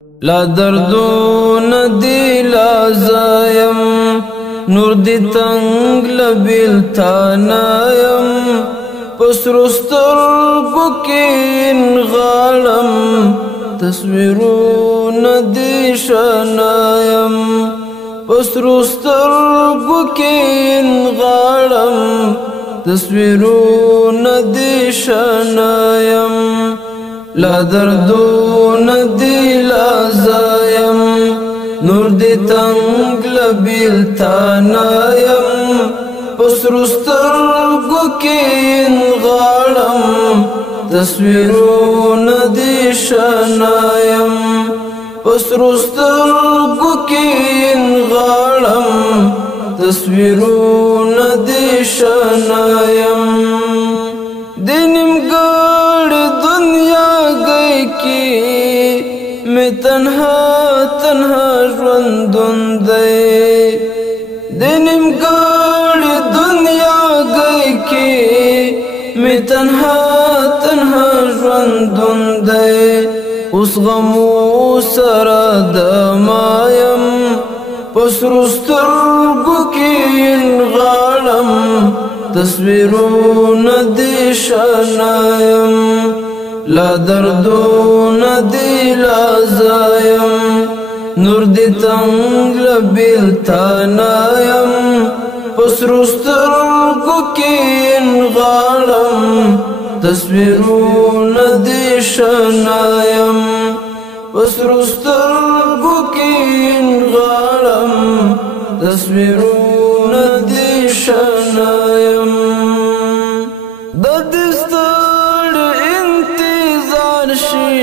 لا دردون دی لازایم نور دی تنگ لبیل تانایم پسرستر گکین غالم تصویرون دی شانایم پسرستر گکین غالم تصویرون دی شانایم لا دردون دی لازایم نور دی تنگ لبیل تانایم پسرستر گکین غالم تصویرون دی شانایم پسرستر گکین غالم تصویرون دی شانایم دینم گاڑ دنیا گئی کی میں تنہا تنہا ژوندون دی دینم گاڑ دنیا گئی کی میں تنہا تنہا ژوندون دی اوس غمو سره دمایم پسرو سترګو کې غاړم تصویرونه دی شانایم لا دردونه دی لازایم نور دی تنگ لبیل تانایم پسرو سترګو کې غاړم تصویرونه دی شانایم پسرو سترګو کې غاړم تصویرونه دی شانایم د دې ستړ انتظار شي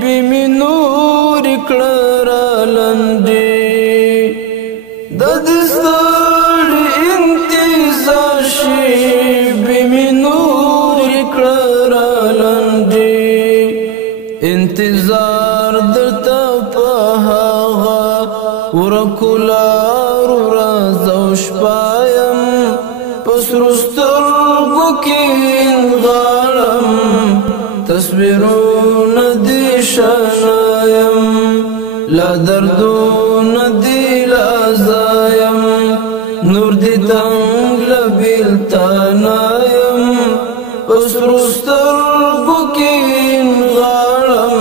بې مې نور کړه رالنډې د دې ستړ انتظار شي بې مې نور کړه رالنډې انتظار درته په هغه ورکو لارو ورځ او شپه یم پسرو سترګو کې غاړم تصویرونه دی شانایم لا دردونه دی لازایم نور دی تنگ لبیل تانایم پسرو سترګو کې غاړم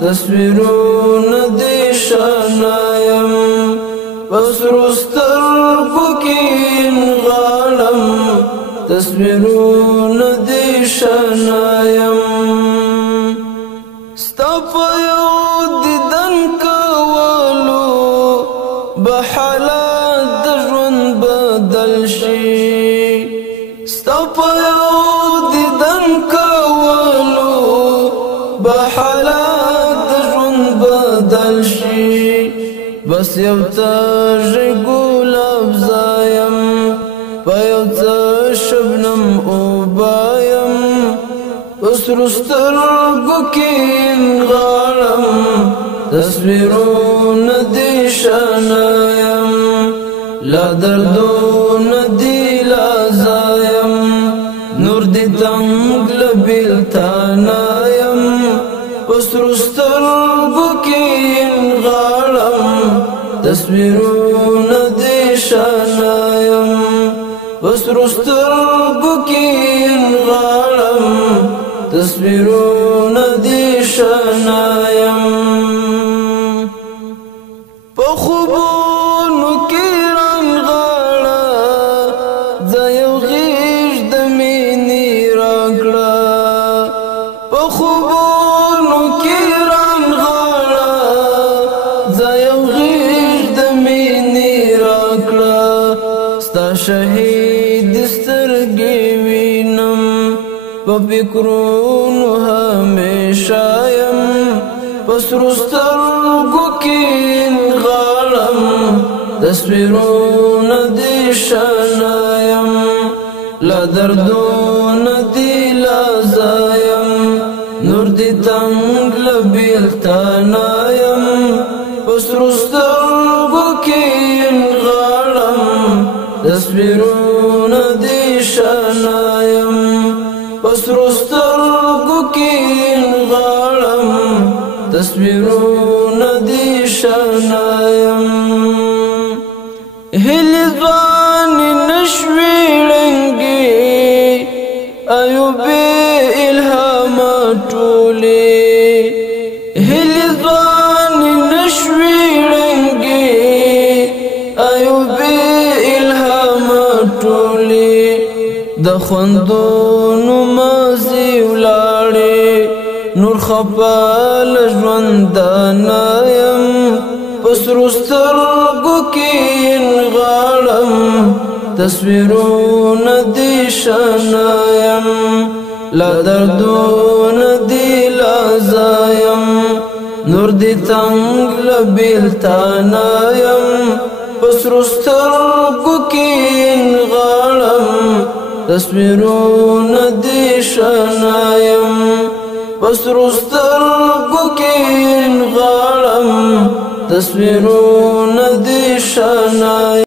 تصویرونه دی شانایم پسرو سترګو کې غاړم تصویرونه دی شانایم ستا په یو دیدن کولو به حالات د ژوند بدل شي ستا په یو دیدن کولو به حالات د ژوند بدل شي بس یو تږی ګلاب زایم په یو څه شبنم اوبه یم پسرو سترګو کې غاړم تصویرونه دی شانایم لا دردونه دی لازایم نور دی تنگ لبیل تانایم پسرو سترګو کې غاړم تصویرونه دی شانایم پسرو سترګو کې غاړم تصویرونه دی شانایم په خوبونو کې رانغاړه زه یو غیږ د مینې راکړه په خوبونو کې رانغاړه زه یو غیږ د مینې راکړه ستا شهید سترګې وینم په فکرونو همیشه یم پسرو سترګو کې غاړم تصویرونه دی شانایم لا دردونه دی لازایم نور دی تنگ لبیل تانایم پسرو سترګو کې غاړم تصویرونه دی شانایم پسرو سترګو کې غاړم تصویرونه دی شنایم هلی ځواني نشوي ړنګې ایوبې الهامات ټولې هلی ځواني نشوي ړنګې ایوبې الهامات ټولې د خوندونو مازی ولاړې نور خپل ژوندانه یم پسرو سترګو کې غاړم تصویرونه دی شنه یم لا دردونه دی لازایم نور دی تنگ لبیلتانه یم پسرو سترګو کې غاړم تصویرونه دی شنه یم پسرو سترګو کې غاړم تصویرونه دی شنه